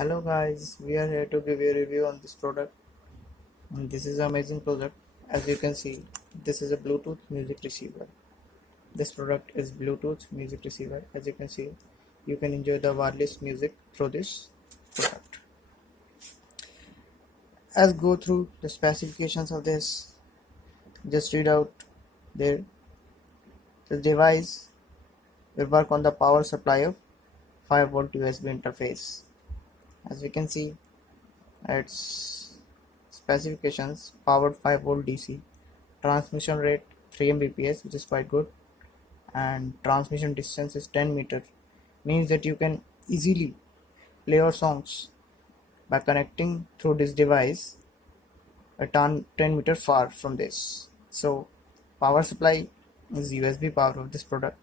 Hello guys, we are here to give you a review on this product. And this is an amazing product. As you can see, this is a Bluetooth music receiver. This product is Bluetooth music receiver. As you can see, you can enjoy the wireless music through this product. As go through the specifications of this, just read out there. The device will work on the power supply of 5-volt USB interface. As we can see, its specifications: powered 5-volt DC, transmission rate 3 Mbps, which is quite good, and transmission distance is 10 meter, means that you can easily play your songs by connecting through this device a 10 meter far from this. So power supply is USB power of this product.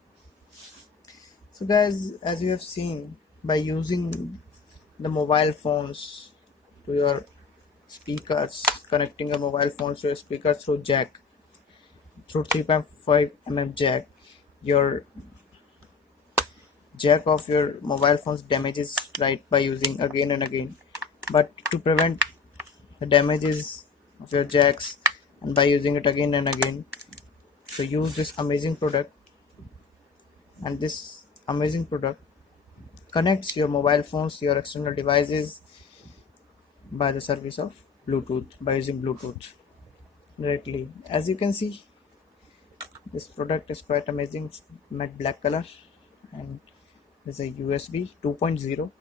So guys, as you have seen, by using the mobile phones to your speakers, connecting a mobile phone to your speaker through jack, through 3.5 mm jack, your jack of your mobile phone's damages, right, by using again and again. But to prevent the damages of your jacks and by using it again and again, so use this amazing product. And this amazing product connects your mobile phones to your external devices by the service of Bluetooth, by using Bluetooth directly. As you can see, this product is quite amazing. It's matte black color and there's a USB 2.0,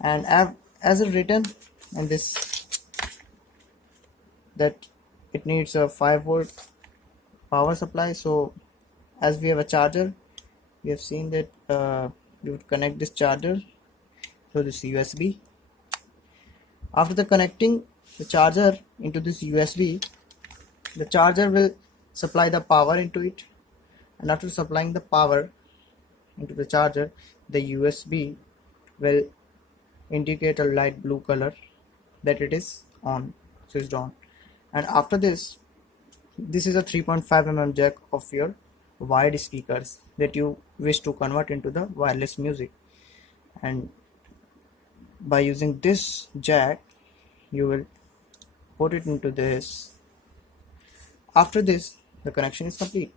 and as a written in this that it needs a 5-volt power supply. So as we have a charger, we have seen that we would connect this charger through this USB. After the connecting the charger into this USB, the charger will supply the power into it, and after supplying the power into the charger, the USB will indicate a light blue color that it is on, switched on. And after this is a 3.5 mm jack of your wired speakers that you wish to convert into the wireless music. And by using this jack, you will put it into this. After this, the connection is complete.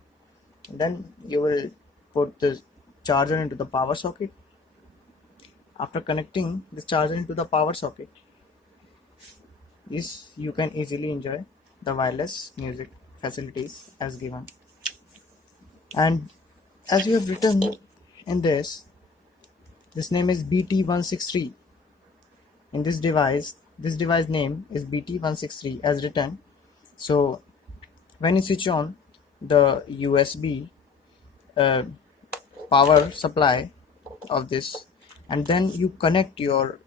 And then you will put the charger into the power socket. After connecting the charger into the power socket, you can easily enjoy the wireless music facilities as given. And as you have written in this name is BT163. In this device name is BT163 as written. So when you switch on the USB power supply of this, and then you connect your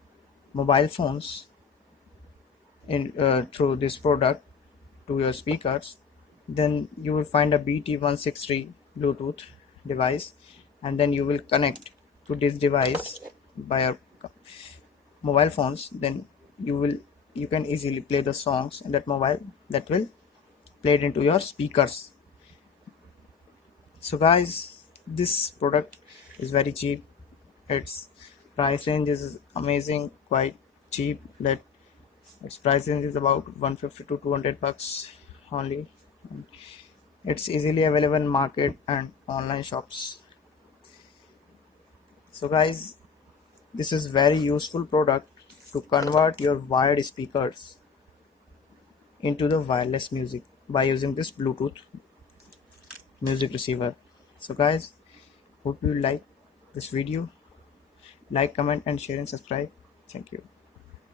mobile phones in through this product to your speakers, then you will find a BT163 Bluetooth device, and then you will connect to this device by your mobile phones. Then you can easily play the songs in that mobile that will play it into your speakers. So guys, this product is very cheap. Its price range is amazing, quite cheap. That its price range is about 150 to 200 bucks only. It's easily available in market and online shops. So guys, this is very useful product to convert your wired speakers into the wireless music by using this Bluetooth music receiver. So guys, hope you like this video. Like, comment and share and subscribe. Thank you.